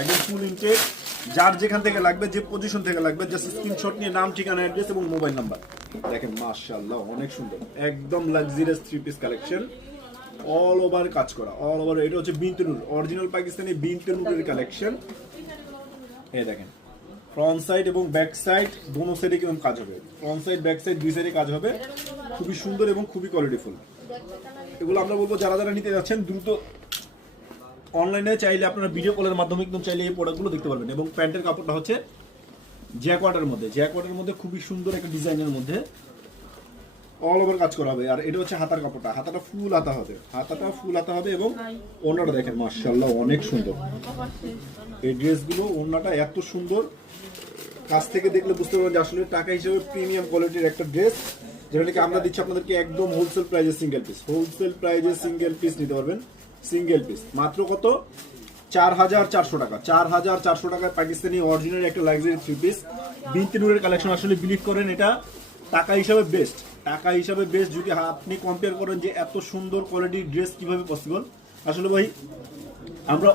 একদম ফুল ইনটেক। যার যেখান থেকে লাগবে, যে পজিশন থেকে লাগবে, জাস্ট স্ক্রিনশট নিয়ে নাম, ঠিকানা, অ্যাড্রেস এবং মোবাইল নাম্বার। দেখেন মাশাআল্লাহ অনেক সুন্দর, একদম luxurious 3 piece collection, all over কাজ করা, অল ওভার। এটা হচ্ছে বিনতে নূর, অরিজিনাল পাকিস্তানি বিনতে নূরের কালেকশন। এই দেখেন ফ্রন্ট সাইড এবং ব্যাক সাইড দোনো সাইডে কিরকম কাজ হবে, ফ্রন্ট সাইড ব্যাক সাইড দুই সাইডে কাজ হবে, খুবই সুন্দর এবং খুবই কোয়ালিটিফুল। এগুলো আমরা বলবো যারা যারা নিতে যাচ্ছেন দ্রুত অনলাইনে চাইলে আপনারা ভিডিও কলের মাধ্যমে একদম চাইলে এই প্রোডাক্টগুলো দেখতে পারবেন। এবং প্যান্টের কাপড়টা হচ্ছে জ্যাকওয়ার্ডের মধ্যে, জ্যাকওয়ার্ডের মধ্যে খুবই সুন্দর একটা ডিজাইনের মধ্যে অল ওভার কাজ করা হবে। আর এটা হচ্ছে হাতার কাপড়টা, হাতাটা ফুল হাতা হবে, হাতাটা ফুল হাতা হবে। এবং ওড়নাটা দেখেন মাশাআল্লাহ অনেক সুন্দর। এই ড্রেসগুলো ওড়নাটা এত সুন্দর, কাছ থেকে দেখলে বুঝতে পারবেন যে আসলে টাকা হিসেবে প্রিমিয়াম কোয়ালিটির একটা ড্রেস, যেটা নাকি আমরা দিচ্ছি আপনাদেরকে একদম হোলসেল প্রাইজে সিঙ্গেল পিস, হোলসেল প্রাইজে সিঙ্গেল পিস নিতে পারবেন। সিঙ্গেল পিস মাত্র কত? 4400 টাকা। 4400 টাকায় পাকিস্তানি অরিজিনাল একটা লাক্সারি 3 পিস বিনতে নূরের কালেকশন। আসলে বিলিভ করেন এটা টাকা হিসাবে বেস্ট, টাকা হিসাবে বেস্ট। যদি আপনি কম্পেয়ার করেন যে এত সুন্দর কোয়ালিটির ড্রেস কিভাবে পসিবল, আসলে ভাই আমরা